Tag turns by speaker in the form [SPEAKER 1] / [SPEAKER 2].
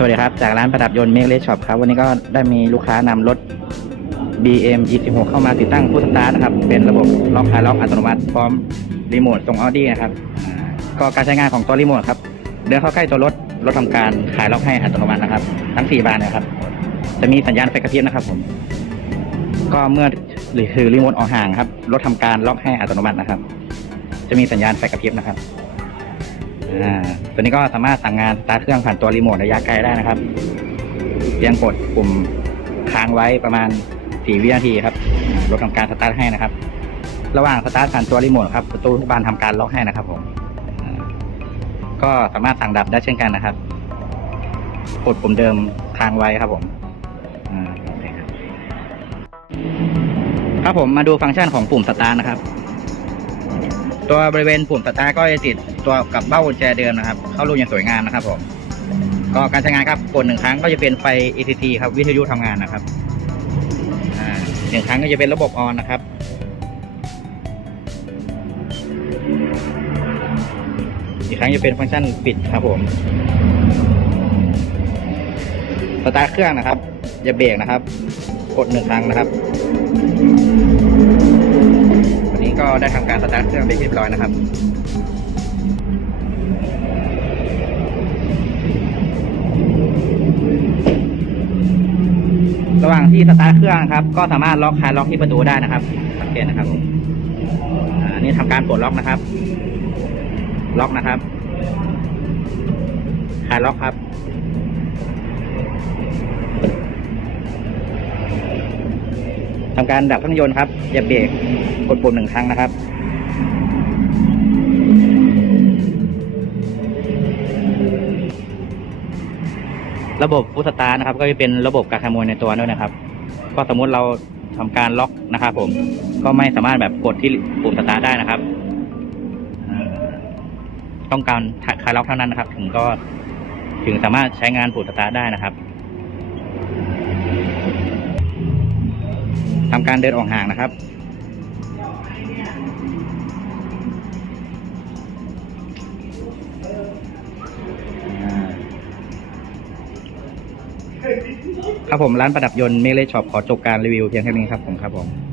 [SPEAKER 1] สวัสดีครับ จากร้านประดับยนต์เมกเลสช็อปครับ วันนี้ก็ได้มีลูกค้านำรถ BM E16 เข้ามาติดตั้งผู้สตาร์ทนะครับ เป็นระบบล็อกคายล็อกอัตโนมัติพร้อมรีโมททรงออดี้นะครับ ก็การใช้งานของตัวรีโมทครับ เดินเข้าใกล้ตัวรถ รถทำการคายล็อกให้อัตโนมัตินะครับ ทั้ง 4 บานนะครับ จะมีสัญญาณไฟกระพริบนะครับผม ก็เมื่อหรือถือรีโมทออกห่างครับ รถทำการล็อกให้อัตโนมัตินะครับ จะมีสัญญาณไฟกระพริบนะครับ อ่าตัวนี้ก็สามารถสั่งงานสตาร์ทเครื่องผ่านตัวรีโมทระยะไกลได้นะครับเพียงกดปุ่มค้างไว้ประมาณ 4 วินาทีครับรถทำการสตาร์ทให้นะครับ ระหว่างสตาร์ทผ่านตัวรีโมทครับประตูทุกบานทำการล็อกให้นะครับผมก็สามารถสั่งดับได้เช่นกันนะครับ กดปุ่มเดิมค้างไว้ครับผมอ่าโอเคครับครับผมมาดูฟังก์ชันของปุ่มสตาร์ทนะครับ ตัวบริเวณปุ่มสตาร์ก็จะติดตัวกับเบ้ากุญแจเดิมนะครับ เข้ารูอย่างสวยงามนะครับผมก็การใช้งานครับกดหนึ่งครั้งก็จะเป็นไฟ ECT ครับวิทยุทำงานนะครับอ่าหนึ่งครั้งก็จะเป็นระบบออนนะครับอีกครั้งจะเป็นฟังก์ชันปิดครับผมสตาร์ทเครื่องนะครับอย่าเบรกนะครับ กดหนึ่งครั้งนะครับ ก็ได้ทำการสตาร์ทเครื่องไปเรียบร้อยนะครับระหว่างที่สตาร์ทเครื่องครับ ก็สามารถล็อกคาร์ล็อกที่ประตูได้นะครับสังเกตนะครับผมอ่านี่ทำการปลดล็อกนะครับ ล็อกนะครับคาร์ล็อกครับ ทำการดับเครื่องยนต์ครับอย่าเบรกกดปุ่มหนึ่งครั้งนะครับ ระบบฟูสตาร์นะครับ ก็จะเป็นระบบการขโมยในตัวด้วยนะครับ ก็สมมุติเราทำการล็อกนะครับผมก็ไม่สามารถแบบกดที่ปุ่มสตาร์ทได้นะครับ ต้องการคลายล็อกเท่านั้นนะครับ ถึงก็ถึงสามารถใช้งานปุ่มสตาร์ทได้นะครับ ทำการเดินออกห่างนะครับ ครับผมร้านประดับยนต์เมเลช็อปขอจบการรีวิวเพียงแค่นี้ครับผมครับผม